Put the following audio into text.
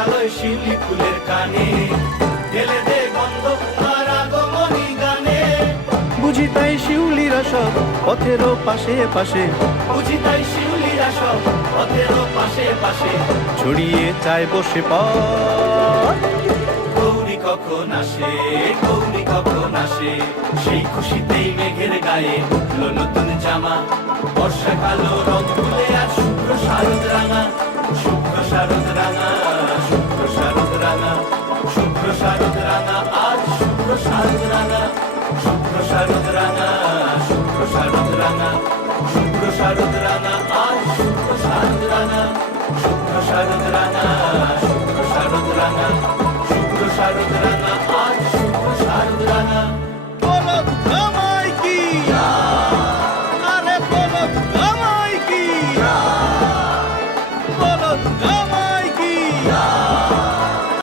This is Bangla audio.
আলোয় শিউলি ফুলের কানে ঢেলে দে গন্ধ তোমার আগমনী গানে। বুঝি তাই শিউলিরা সব পথেরও পাশে পাশে, বুঝি তাই শিউলিরা সব পথেরও পাশে পাশে ছড়িয়ে চায় বসে পথ। গৌরী কখন আসে, গৌরী কখন আসে, সেই খুশিতেই মেঘের গায়ে উঠলো নতুন জামা। বর্ষাকালো রং তুলে আর শুভ্র শারদ রাঙা, শুভ্র শারদ রাঙা, শুভ্র শারদ রাঙা, শুভ্র শারদ রাঙা, আজ শুভ্র শারদ রাঙা, শুভ্র শারদ রাঙা, শুভ্র শারদ রাঙা, শুভ্র শারদ রাঙা, আজ শুভ্র শারদ রাঙা, শুভ্র শারদ রাঙা, শুভ্র শারদ রাঙা, শুভ্র শারদ